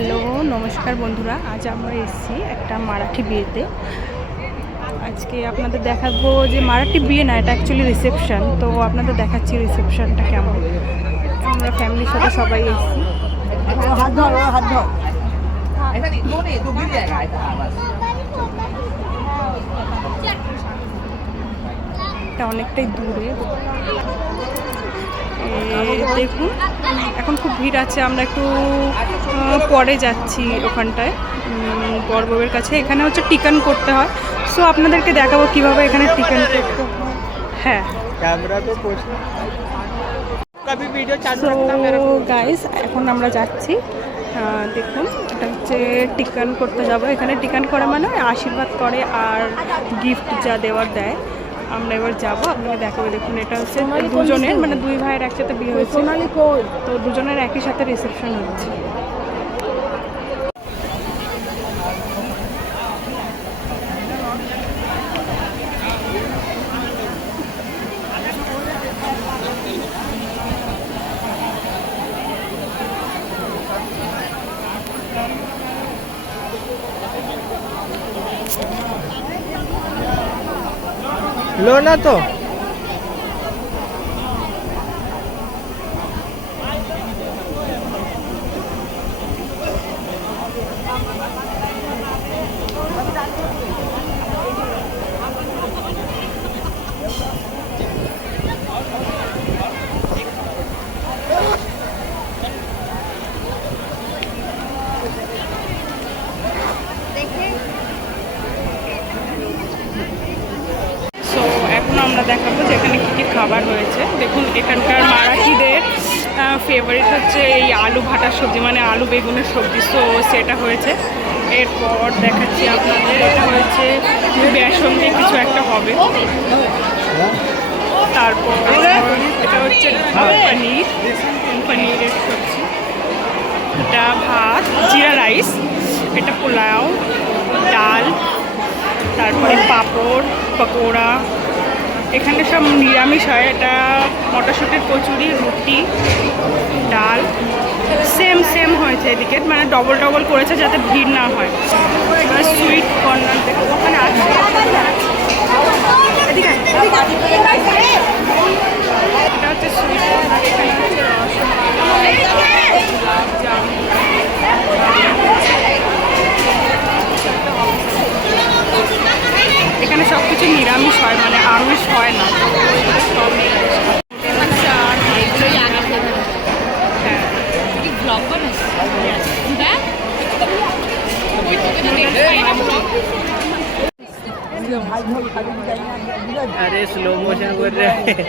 Hello নমস্কার বন্ধুরা, আজ আমরা এসেছি একটা মারাঠি বিয়েতে। আজকে আপনাদের দেখাবো যে মারাঠি বিয়ে না, এটা অ্যাকচুয়ালি রিসেপশন। তো আপনাদের দেখাচ্ছি রিসেপশনটা কেমন। আমরা ফ্যামিলির সাথে সবাই এসেছি। এটা অনেকটাই দূরে, দেখুন এখন খুব ভিড় আছে। আমরা একটু পরে যাচ্ছি ওখানটায় বরবউয়ের কাছে। এখানে হচ্ছে টিকান করতে হয়, সো আপনাদেরকে দেখাবো কিভাবে এখানে টিকান করতে হয়। হ্যাঁ সো গাইস, এখন আমরা যাচ্ছি। দেখুন এটা হচ্ছে টিকান করতে যাব। এখানে টিকান করে মানে আশীর্বাদ করে আর গিফট যা দেওয়ার দেয়। আমরা এবার যাবো, আপনাকে দেখাবো। দেখুন এটা হচ্ছে দুজনের, মানে দুই ভাইয়ের একসাথে বিয়ে হয়েছে, তো দুজনের একই সাথে রিসেপশন হচ্ছে। लो ना तो আমরা দেখাবো যে এখানে কী কী খাবার হয়েছে। দেখুন এখানকার মারাঠিদের ফেভারিট হচ্ছে এই আলু ভাটার সবজি, মানে আলু বেগুনের সবজি। সো সেটা হয়েছে। এরপর দেখাচ্ছি আপনাদের, এটা হয়েছে বেসন দিয়ে কিছু একটা হবে। তারপর এটা হচ্ছে পনিরের সবজি। এটা ভাত, জিরা রাইস, এটা পোলাও, ডাল, তারপরে পাঁপড়, পকোড়া। এখানে সব নিরামিষ হয়। এটা মটরশুঁটির কচুরি, রুটি, ডাল, সেম হয়েছে এদিকে, মানে ডবল ডবল করেছে যাতে ভিড় না হয়। এবার সুইট কর্নার দেখো ওখানে আছে। এটা হচ্ছে সুইট কর্নার। এখানে হচ্ছে রসমালাই, গোলাপ জামুন। এখানে সব কিছু নিরামিষ হয়, মানে আমিষ হয় না, সব নিরামিষ। अरे स्लो मोशन कर रहे हैं।